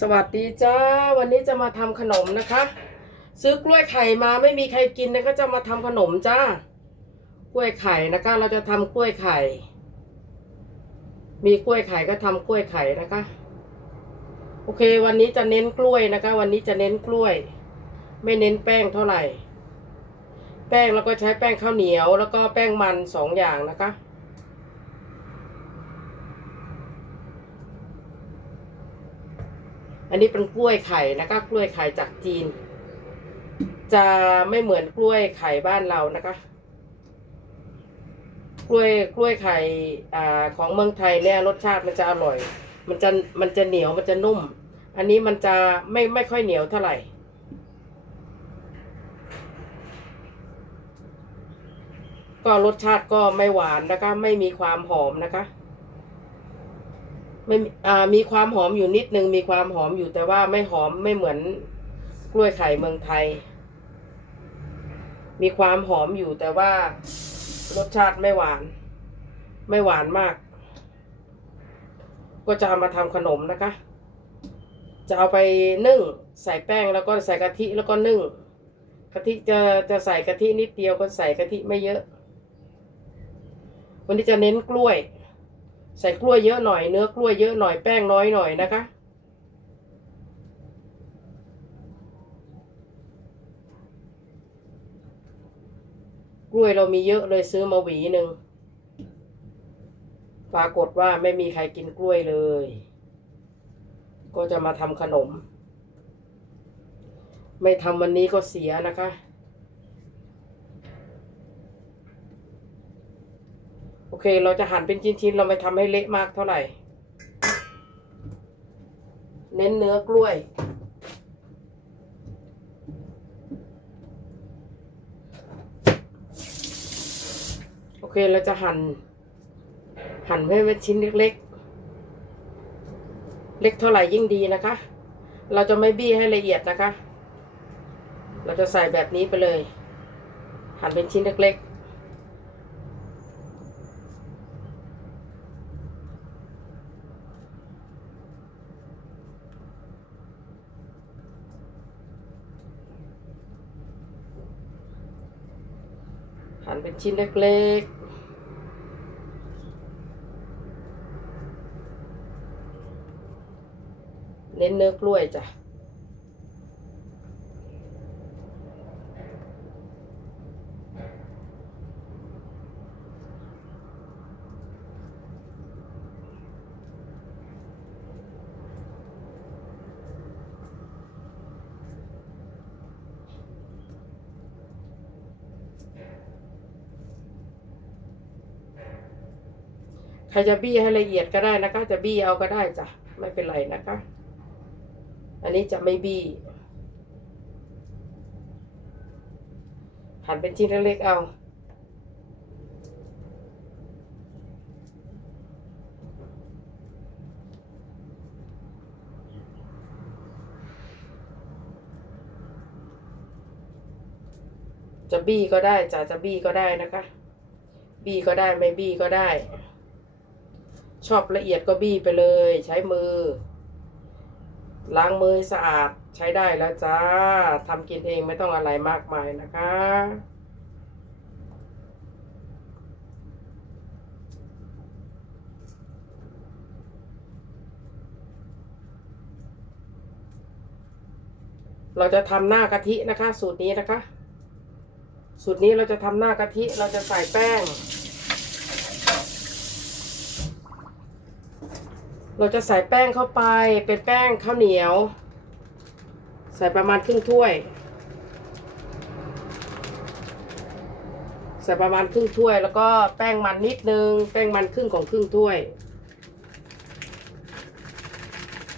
สวัสดีจ้า วันนี้จะมาทำขนมนะคะ ซื้อกล้วยไข่มาไม่มีใครกินนะก็จะมาทำขนมจ้ากล้วยไข่นะคะ เราจะทำกล้วยไข่ มีกล้วยไข่ก็ทำกล้วยไข่นะคะ โอเค วันนี้จะเน้นกล้วยนะคะ วันนี้จะเน้นกล้วย ไม่เน้นแป้งเท่าไหร่ แป้งแล้วก็ใช้แป้งข้าวเหนียว แล้วก็แป้งมันสองอย่างนะคะ อันนี้เป็นกล้วยไข่นะคะ กล้วยไข่จากจีน จะไม่เหมือนกล้วยไข่บ้านเรานะคะ กล้วยกล้วยไข่อ่าของเมืองไทยเนี่ยรสชาติมันจะอร่อย มันจะมันจะเหนียวมันจะนุ่ม อันนี้มันจะไม่ไม่ค่อยเหนียวเท่าไหร่ก็รสชาติก็ไม่หวานนะคะ ไม่มีความหอมนะคะ ไม่มีอ่ามีความหอมอยู่นิดนึงมีความหอมอยู่แต่ว่าไม่หอมไม่เหมือนกล้วยไข่เมืองไทย มีความหอมอยู่แต่ว่ารสชาติไม่หวาน ไม่หวานมาก ก็จะเอามาทำขนมนะคะ จะเอาไปนึ่งใส่แป้งแล้วก็ใส่กะทิแล้วก็นึ่งกะทิจะจะใส่กะทินิดเดียวก็ใส่กะทิไม่เยอะ วันนี้จะเน้นกล้วย ใส่กล้วยเยอะหน่อยเนื้อกล้วยเยอะหน่อยแป้งน้อยหน่อยนะคะ กล้วยเรามีเยอะเลยซื้อมาหวีหนึ่งปรากฏว่าไม่มีใครกินกล้วยเลย ก็จะมาทำขนม ไม่ทำวันนี้ก็เสียนะคะ โอ เค เราจะหั่นเป็นชิ้นๆ เราไม่ทำให้เละมากเท่าไหร่ เน้นเนื้อกล้วย โอเค เราจะหั่น หั่นให้เป็นชิ้นเล็กๆ เล็กเท่าไหร่ยิ่งดีนะคะ เราจะไม่บี้ให้ละเอียดนะคะ เราจะใส่แบบนี้ไปเลย หั่นเป็นชิ้นเล็กๆ หั่นเป็น ชิ้นเล็กๆ เน้นเนื้อกล้วยจ้ะ ใครจะบี้ให้ละเอียดก็ได้นะคะ จะบี้เอาก็ได้จ้ะไม่เป็นไรนะคะ อันนี้จะไม่บี้หั่นเป็นชิ้นเล็กๆเอาจะบี้ก็ได้จ้ะจะบี้ก็ได้นะคะ บี้ก็ได้ไม่บี้ก็ได้ ชอบละเอียดก็บี้ไปเลย ใช้มือ ล้างมือให้สะอาดใช้ได้แล้วจ้าทำกินเองไม่ต้องอะไรมากมายนะคะ เราจะทำหน้ากะทินะคะ สูตรนี้นะคะ สูตรนี้เราจะทำหน้ากะทิเราจะใส่แป้ง เราจะใส่แป้งเข้าไปเป็นแป้งข้าวเหนียว ใส่ประมาณครึ่งถ้วย ใส่ประมาณครึ่งถ้วย แล้วก็แป้งมันนิดนึง แป้งมันครึ่งของครึ่งถ้วย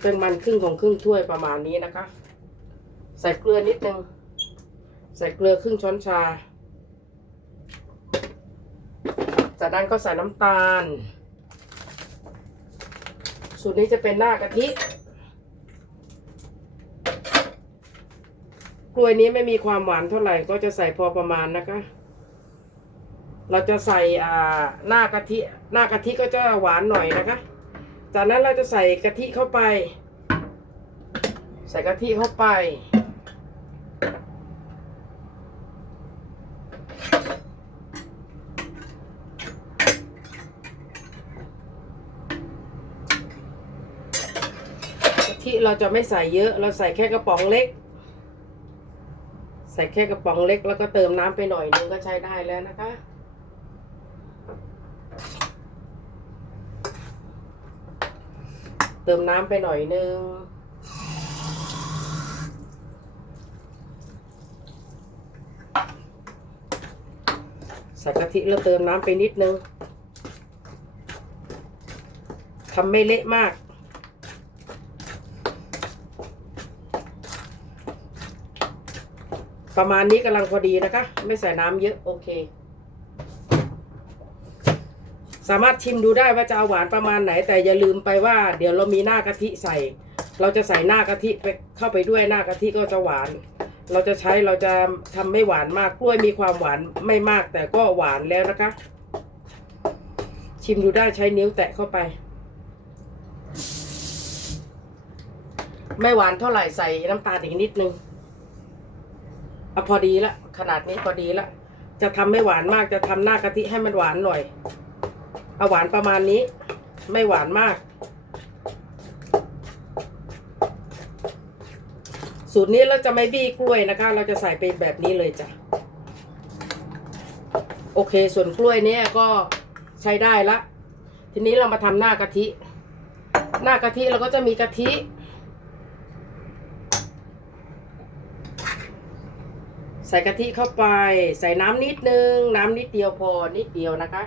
แป้งมันครึ่งของครึ่งถ้วยประมาณนี้นะคะ ใส่เกลือนิดนึง ใส่เกลือครึ่งช้อนชา จากนั้นก็ใส่น้ำตาล สูตรนี้จะเป็นหน้ากะทิ กล้วยนี้ไม่มีความหวานเท่าไหร่ก็จะใส่พอประมาณนะคะ เราจะใส่อ่าหน้ากะทิ หน้ากะทิก็จะหวานหน่อยนะคะ จากนั้นเราจะใส่กะทิเข้าไป ใส่กะทิเข้าไป เราจะไม่ใส่เยอะ เราใส่แค่กระป๋องเล็ก ใส่แค่กระป๋องเล็ก แล้วก็เติมน้ำไปหน่อยนึงก็ใช้ได้แล้วนะคะ เติมน้ำไปหน่อยนึงใส่กะทิแล้วเติมน้ำไปนิดนึงทำไม่เละมาก ประมาณนี้กำลังพอดีนะคะ ไม่ใส่น้ำเยอะโอเค สามารถชิมดูได้ว่าจะเอาหวานประมาณไหน แต่อย่าลืมไปว่า เดี๋ยวเรามีหน้ากะทิใส่ เราจะใส่หน้ากะทิไปเข้าไปด้วยหน้ากะทิก็จะหวาน เราจะใช้เราจะทำไม่หวานมากกล้วยมีความหวานไม่มาก แต่ก็หวานแล้วนะคะ ชิมดูได้ใช้นิ้วแตะเข้าไปไม่หวานเท่าไหร่ใส่น้ำตาลอีกนิดนึง อาพอดีละขนาดนี้พอดีละจะทำไม่หวานมากจะทำหน้ากะทิให้มันหวานหน่อยเอาหวานประมาณนี้ ไม่หวานมาก สูตรนี้เราจะไม่บี้กล้วยนะคะ เราจะใส่ไปแบบนี้เลยจ้ะโอเค ส่วนกล้วยเนี่ยก็ใช้ได้ละ ทีนี้เรามาทำหน้ากะทิ หน้ากะทิเราก็จะมีกะทิ ใส่กะทิเข้าไป ใส่น้ำนิดนึง น้ำนิดเดียวพอนิดเดียวนะคะ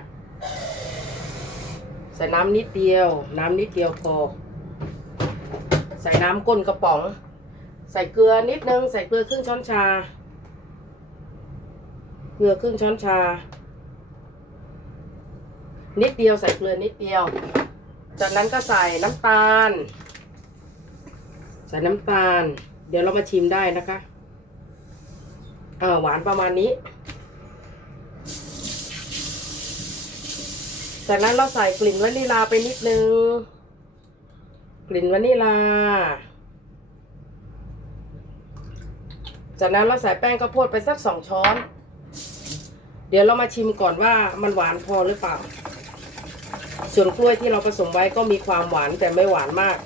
ใส่น้ำนิดเดียว น้ำนิดเดียวพอ ใส่น้ำก้นกระป๋อง ใส่เกลือนิดนึง ใส่เกลือครึ่งช้อนชา เกลือครึ่งช้อนชา นิดเดียวใส่เกลือนิดเดียว จากนั้นก็ใส่น้ำตาล ใส่น้ำตาล เดี๋ยวเรามาชิมได้นะคะ เออหวานประมาณนี้ จากนั้นเราใส่กลิ่นวานิลาไปนิดนึง กลิ่นวานิลา จากนั้นเราใส่แป้งข้าวโพดไปสักสองช้อน เดี๋ยวเรามาชิมก่อนว่ามันหวานพอหรือเปล่า ส่วนกล้วยที่เราผสมไว้ก็มีความหวานแต่ไม่หวานมาก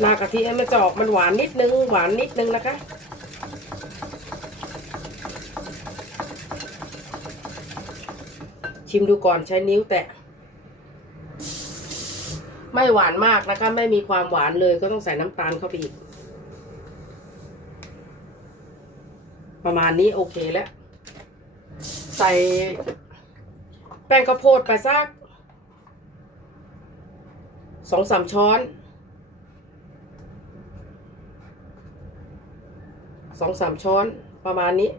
หน้ากะทิให้มันจะออกมันหวานนิดนึง หวานนิดนึงนะคะ ชิมดูก่อนใช้นิ้วแตะ ไม่หวานมากนะคะ ไม่มีความหวานเลยก็ต้องใส่น้ำตาลเข้าไปอีก ประมาณนี้โอเคแล้ว ใส่แป้งข้าวโพดไปสักสองสามช้อน สองสามช้อนประมาณนี้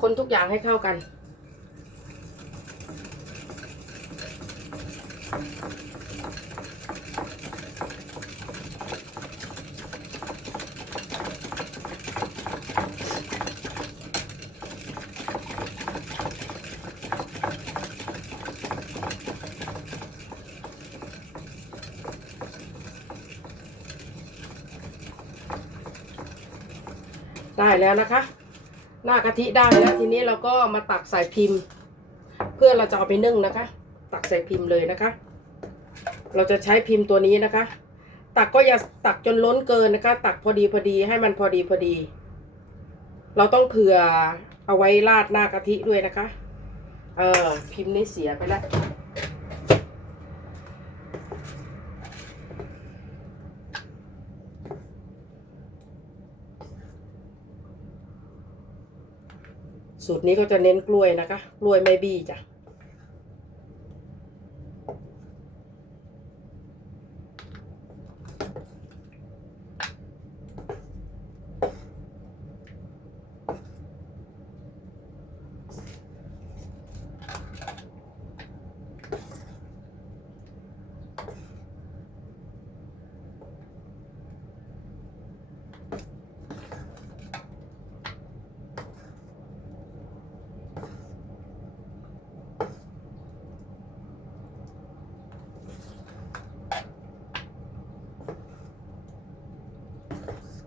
คนทุกอย่างให้เข้ากัน ได้แล้วนะคะ หน้ากะทิได้แล้วทีนี้เราก็มาตักใส่พิมพ์ เพื่อเราจะเอาไปนึ่งนะคะ ตักใส่พิมพ์เลยนะคะ เราจะใช้พิมพ์ตัวนี้นะคะ ตักก็อย่าตักจนล้นเกินนะคะ ตักพอดีพอดีให้มันพอดีพอดี เราต้องเผื่อเอาไว้ราดหน้ากะทิด้วยนะคะ เออพิมพ์นี้เสียไปแล้ว สูตรนี้ก็จะเน้นกล้วยนะคะ กล้วยไม่บี้จ้ะ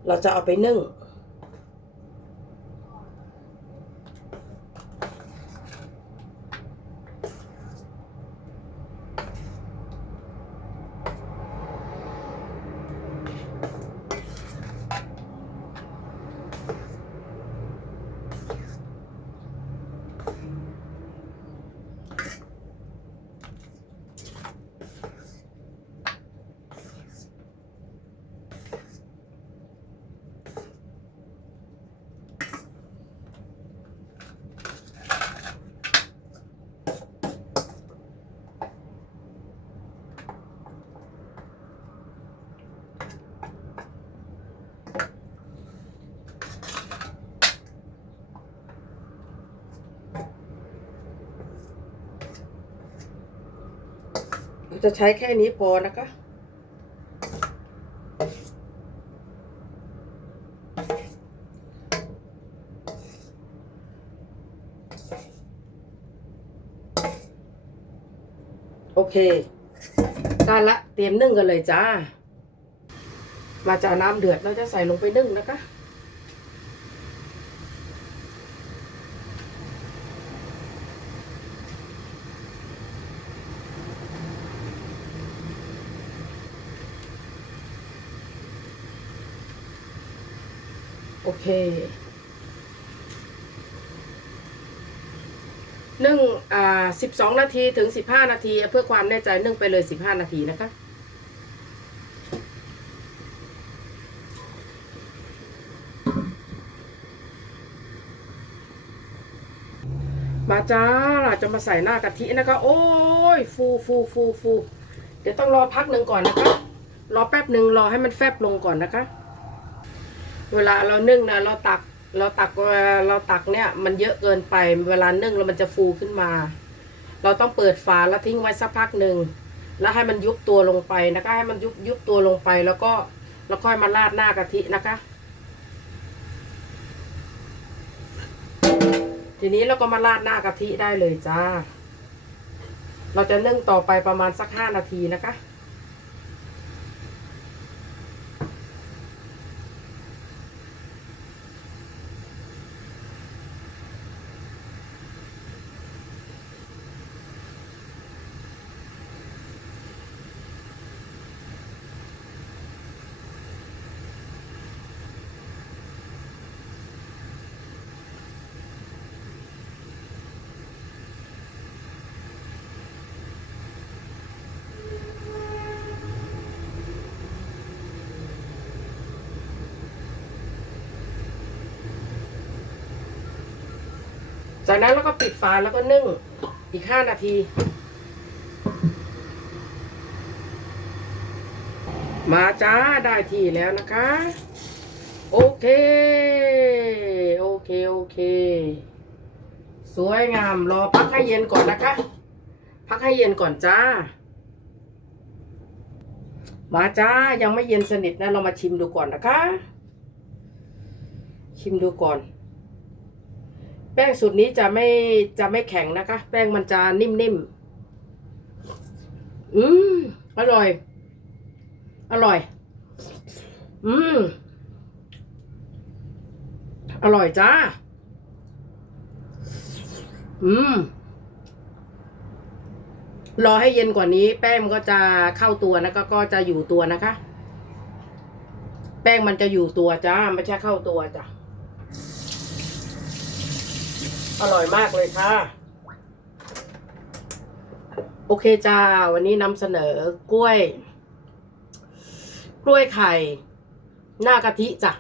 เราจะเอาไปนึ่ง จะใช้แค่นี้พอนะคะ โอเค ได้ละ เตรียมนึ่งกันเลยจ้า มาจากน้ำเดือดเราจะใส่ลงไปนึ่งนะคะ เคนึ่งอ่าสิบสองนาทีถึงสิบห้านาที เพื่อความแน่ใจนึ่งไปเลยสิบห้านาทีนะคะมาจ้าเราจะมาใส่หน้ากะทินะคะ โอ้ย ฟูฟูฟูฟูเดี๋ยวต้องรอพักหนึ่งก่อนนะคะ รอแป๊บหนึ่งรอให้มันแฟบลงก่อนนะคะ เวลาเรานึ่งนะเราตักเราตักเราตักเนี่ย มันเยอะเกินไป เวลานึ่งแล้วมันจะฟูขึ้นมา เราต้องเปิดฝาแล้วทิ้งไว้สักพักหนึ่งแล้วให้มันยุบตัวลงไปนะคะให้มันยุบยุบตัวลงไปแล้วก็แล้วค่อยมาราดหน้ากะทินะคะ ทีนี้เราก็มาราดหน้ากะทิได้เลยจ้า เราจะนึ่งต่อไปประมาณสักห้านาทีนะคะ จากนั้นเราก็ปิดฝาแล้วก็นึ่งอีกห้านาที มาจ้าได้ที่แล้วนะคะ โอเค โอเค โอเค สวยงามรอพักให้เย็นก่อนนะคะ พักให้เย็นก่อนจ้า มาจ้ายังไม่เย็นสนิทนะ เรามาชิมดูก่อนนะคะ ชิมดูก่อน แป้งสูตรนี้จะไม่จะไม่แข็งนะคะ แป้งมันจะนิ่มๆ อืม อร่อย อร่อย อืม อร่อยจ้า อืม รอให้เย็นกว่านี้ แป้งมันก็จะเข้าตัวนะก็ก็จะอยู่ตัวนะคะ แป้งมันจะอยู่ตัวจ้า ไม่ใช่เข้าตัวจ้ะ อร่อยมากเลยค่ะ โอเคจ้า วันนี้นำเสนอกล้วย กล้วยไข่ หน้ากะทิจ้ะ